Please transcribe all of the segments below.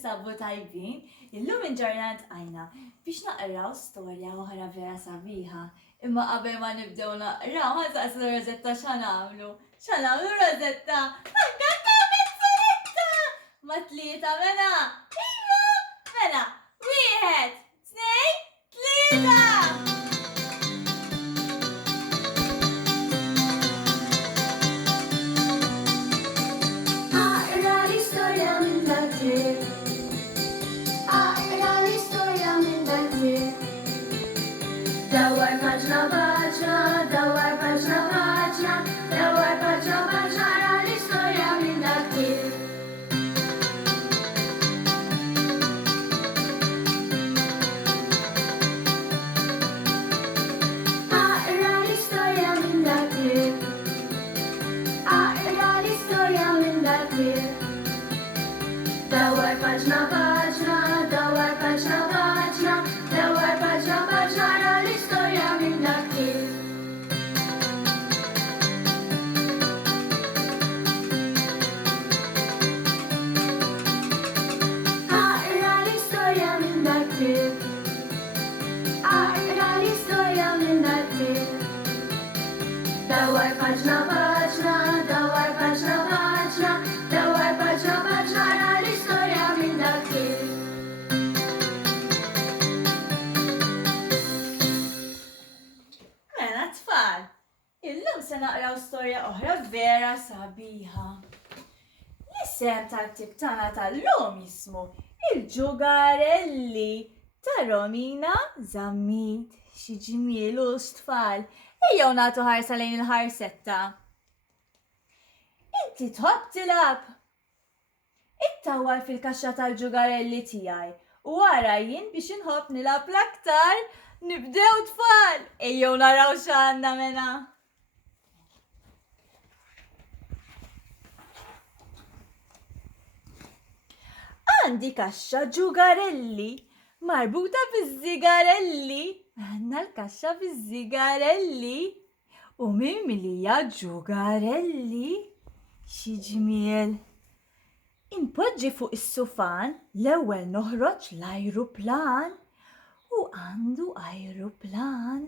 tinsabu tajbin, illum il-ġurnat għajna biex naqraw storja oħra vera sabiħa. Imma qabel ma nibdew naqraw, ħansaqsu Rosetta x'għamlu. X'għamlu Rosetta? Ħankanta mezzaletta! Ma tlieta mela! Iva! Mela! Wieħed, tnejn, tlieta! Dawar paġna paġna, dawar paġna paġna, dawar paġna paġna, ra l-istorja minn dak kif. Aqra l-istorja minn dak kif. Aqra l-istorja minn dak kif. Dawar paġna paġna, dawar paġna paġna, dawar paġna paġna, ra l-istorja minn dak kif. Aqra l-istorja minn dak kif. Aqra l-istorja minn dak kif. Dawar paġna paġna, dawar paġna paġna, dawar paġna paġna, ra l-istorja minn dak kif. Mela tfal, illum se naqraw storja oħra vera sabiħa. L-isem tal-ktieb tagħna tal-lum jismu Il-Ġugarelli ta' Romina Zammit. Xi ġimielu tfal, ejjew nagħtu ħarsa lejn il-ħarsetta. Inti tħobb tilab. Ittawwal fil-kaxxa tal-ġugarelli tiegħi u wara jien biex inħobb nilab l-aktar. Nibdew tfal, ejjew naraw x'għandna mena. Għandi kaxxa ġugarelli marbuta biż-żigarelli. Għandna l-kaxxa biż-żigarelli u mimlija ġugarelli. Xi ġmiel. Impoġġi fuq is-sufan l-ewwel noħroġ l-ajruplan. U għandu ajruplan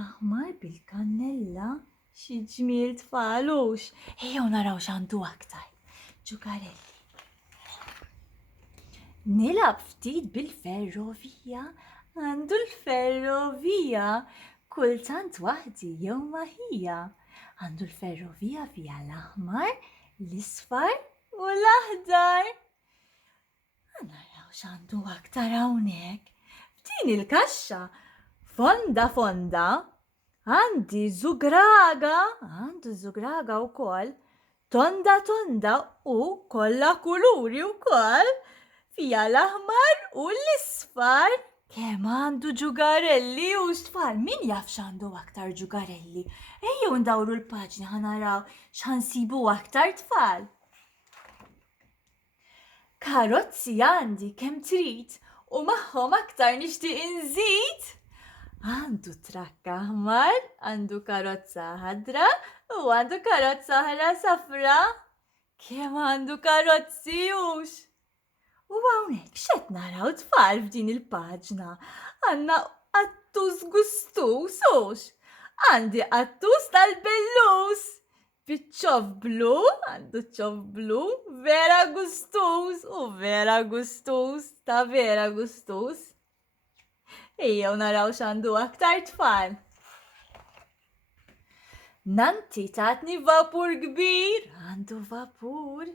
aħmar bil-kannella. Xi ġmiel tfalux. Ejjew naraw x'għandu aktar. Ġugarelli. Nilab ftit bil-ferrovija. Għandu l-ferrovija. Kultant waħdi jew maħija. Għandu l-ferrovija fija l-aħmar, l-isfar u l-aħdar. Naraw x'għandu aktar hawnhekk. F'din il-kaxxa fonda għandi żugraga wkoll, tonda u kollha kuluri wkoll. Fija l-aħmar u l-isfar. Kemm għandu ġugarelli u tfal, min jaf x'għandu aktar ġugarelli? Ejjew ndawru l-paġna ħanaraw x'ħansibu aktar tfal. Karozzi għandi kemm trid u magħhom aktar nixtieq inżid. Għandu trakka aħmar, għandu karozza ħadra u għandu karozza oħra safra. Kemm għandu karozzi hux? U hawnhekk x'qed naraw tfal f'din il-paġna? Għandna qattus gustus hux. Għandi qattus tal-bellus. Biċ-ċof blu, għandu ċof blu, vera gustus u vera gustus ta' vera gustus. Ejjew naraw x'għandu aktar tfal. Nanti tatni vapur kbir, għandu vapur.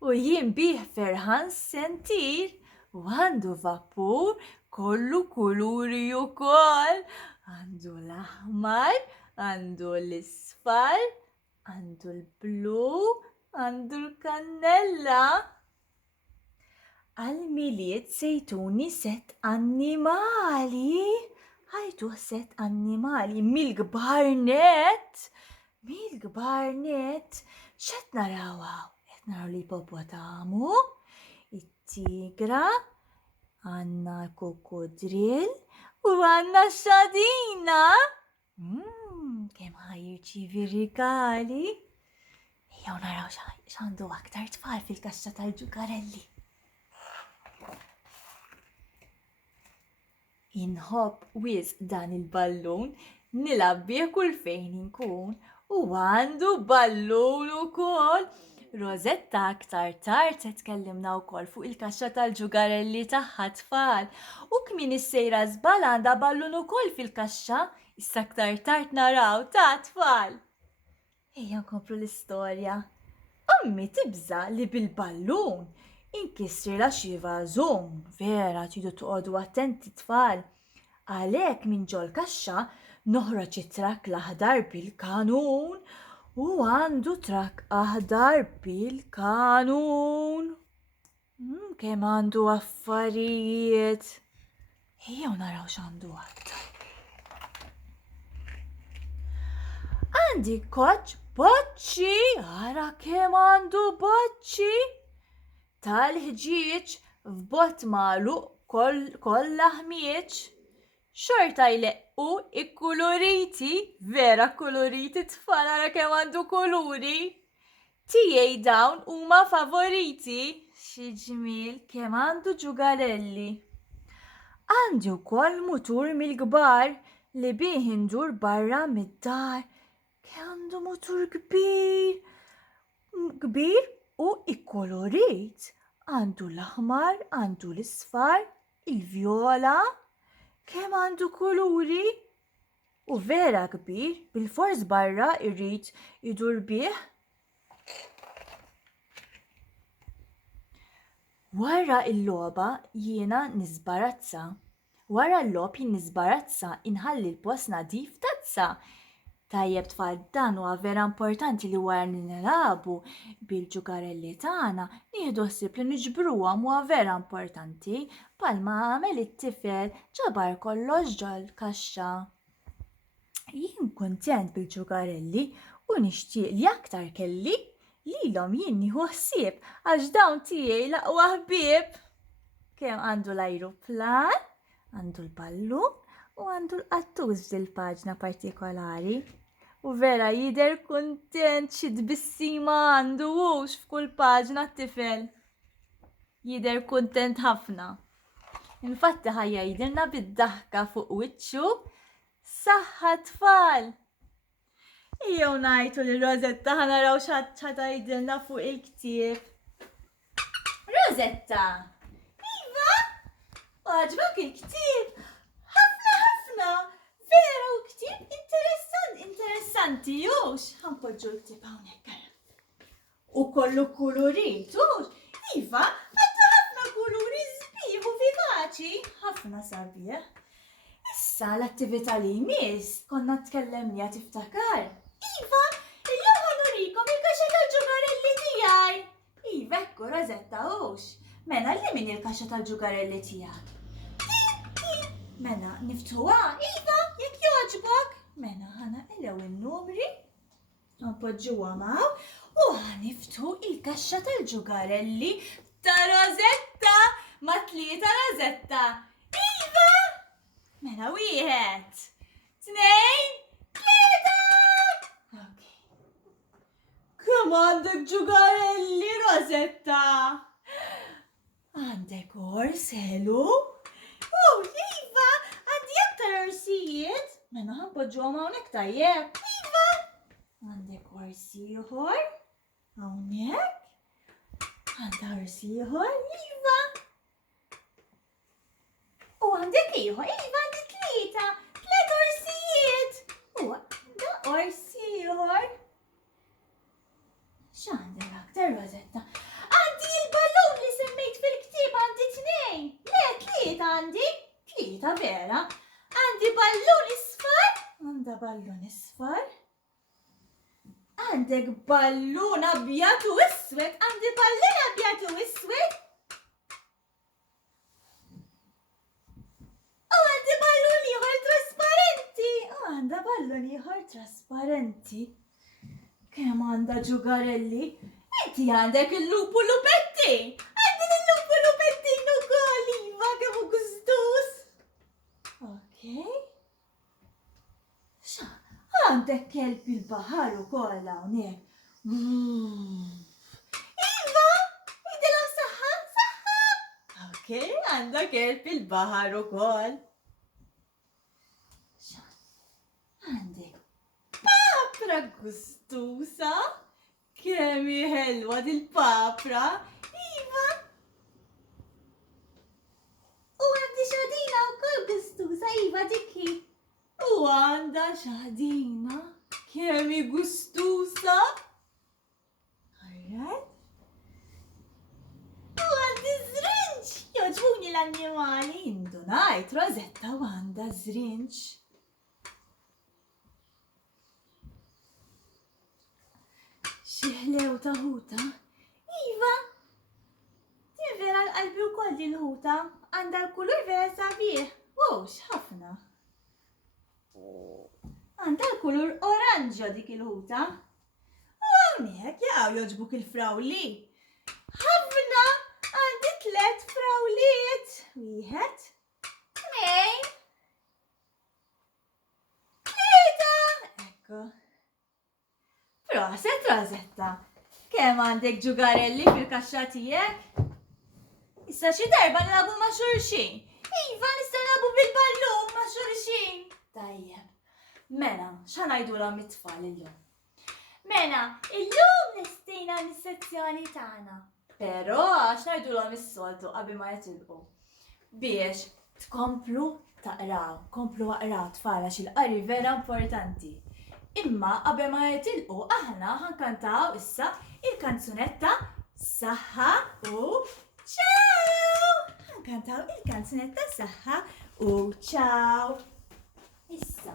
U jien bih ferħan sentir u għandu vapur kollu kuluri ukoll. Għandu l-aħmar, għandu l-isfar, għandu l-blu, għandu l-kannella. Għal-miliet sejtuni set annimali. Ħajtu set annimali mil-gbar net. X'qed naraw hawn? Naraw l-ipopotamu, it-tigra, għanna l-kokodril u għanna x-xadina. Kemm ħajirċivi rikali. Jew naraw x'għandu aktar tfal fil-kaxxa tal-Ġugarelli. Inħobb wisq dan il-ballun nilab bih kull fejn inkun u għandu ballun ukoll. Rosetta aktar tard se tkellimna wkoll fuq il-kaxxa tal-Ġugarelli tagħha tfal u kmin is-sejra żball għandha ballun ukoll fil-kaxxa issa aktar tard naraw ta' tfal. Ejja nkomplu l-istorja. Ommi tibża li bil-ballun inkissrilha xi vażun, vera tridu toqgħodu attenti tfal. Għalhekk minn ġol kaxxa noħroġ it-trakk l-aħdar bil-kanun u għandu trakk aħdar bil-kanun. Kemm għandu affarijiet. Ejjew naraw x'għandu aktar. Għandi koċ boċċi, ara kemm għandu boċċi. Tal-ħġieġ f'bott magħluq kollha ħmieġ. Xorta jleqqu ikkuluriti, vera kuluriti tfal ara kemm għandu kuluri. Tiegħi dawn huma favoriti. Xi ġmiel kemm għandu Ġugarelli. Għandi wkoll mutur mill-kbar li bih indur barra mid-dar. Għandu mutur kbir u ikkolorit. Għandu l-aħmar, għandu l-isfar, il-vjola, kemm għandu kuluri. U vera kbir, bil-fors barra irrid idur bih. Wara il-logħba jiena nisbarazza. Wara l-logħb jien nisbarazza inħalli l-post nadif tazza. Tajjeb tfal dan huwa vera importanti li wara nilagħbu bil-Ġugarelli tagħna nieħdu ħsieb li niġbruhom huwa vera importanti bħalma għamel it-tifel ġabar kollox ġol kaxxa. Jien kuntent bil-Ġugarelli u nixtieq li aktar kelli lilhom jien nieħu ħsieb għax dawn tiegħi l-aqwa ħbieb. Kemm għandu l-ajruplan, għandu l-ballun u għandu l-qattuż fil-paġna partikolari. U vera jidher kuntent xi tbissima għandu hux f'kull paġna t-tifel. Jidher kuntent ħafna. Infatti ħajja jidilna bid-daħka fuq wiċċu saħħa tfal. Ejjew ngħidu li Rosetta ħanaraw x'ħad jidilna fuq il-ktieb. Rosetta! Iva! Għaġbok il-ktieb? Ħafna! Vera u ktieb interessanti jux. Ħanpoġġu l-ktieb hawnhekk. U kollu kulurit ux. Iva, għandu ħafna kuluri sbieħ u vivaċi. Ħafna sabiħ. Issa l-attività li jmiss konna tkellemni tiftakar. Iva, illum ħanurikom il-kaxxa tal-Ġugarelli tiegħi. Iva, ekku Rosetta ux. Mela li min il-kaxxa tal-Ġugarelli tiegħek? Mena niftuha, Iva, jekk jogħġbok. Mena ħana elew in-numri, npoġġuha maw u ħaniftu il-kaxxa tal-Ġugarelli ta' Rosetta ma' 3 Rosetta. Iva! Mela 1, 2, 3! Kemm għandek Ġugarelli, Rosetta? Għandek orselu? Iva, għandi aktar orsijiet. Mena ħanpoġġuhom hawnhekk tajjeb. Iva! Għandek orsi ieħor? Hawnhekk? Għandha orsi ieħor? Iva! U għandek ieħor? Iva, għandi 3 orsijiet. U għandha orsi ieħor? X'għandek aktar, Rosetta? Għandi il-ballun li semmejt fil-ktieb għandi 2. Le, 3 għandi. 3 vera. Għandi ballun isfar. Għandha ballun isfar. Għandek ballun abjad u iswed. Għandi ballun abjad u iswed. U għandi ballun ieħor trasparenti. Għandha ballun ieħor trasparenti. Kemm għandha Ġugarelli? Inti għandek il-lupu lupetti. Għandi il-lupu lupetti ukoll, Iva, kemm hu gustus. Okay. Għandek kelb il-baħar ukoll hawnhekk. Iva, idilhom saħħa, saħħa. Okay, għandha kelb il-baħar ukoll. Għandek papra gustusa. Kemm hi ħelwa dil-papra. Iva. U għandi xadina wkoll gustusa, Iva dikki. U għandha xadina kemm hi gustusa. Alright. U għandi żrinġ. Joġbuni l-annimali. Indunajt, Rosetta u għandha żrinġ. Xieħlew ta' ħuta. Iva, din vera l-qalbi wkoll din ħuta. Għandha l-kulur vera sabiħ. Wow, x'ħafna. Għandha l-kulur oranġa dik il-ħuta. U hawnhekk jaqgħu jogħġbuk il-frawli. Ħafna, għandi 3 frawliet. Wieħed, 2, 3. Ekku. Proset, Rosetta. Kemm għandek ġugarelli fil-kaxxa tiegħek? Issa xi darba nilagħbu ma' xulxin. Iva, nista' nilagħbu bil-ballun ma' xulxin. Tajjeb. Mela, x'ngħidulhom it-tfal illum? Mela, illum nistejna mis-sezzjoni tagħna. Però għax ngħidulhom is-soltu qabel ma jitilqu. Biex tkomplu taqraw, komplu waqraw tfal għax il-qari vera importanti. Imma qabel ma jitilqu aħna ħankantaw issa il-kanzunetta Saħħa u Ciao! Ħankantaw il-kanzunetta Saħħa u Ciao. Issa.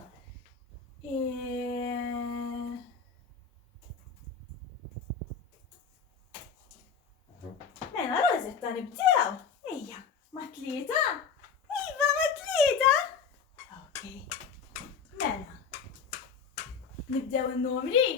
Mela Rosetta nibdew. Ejja, ma' 3. Iva, ma' 3. Okay. Mela. Nibdew il-numri.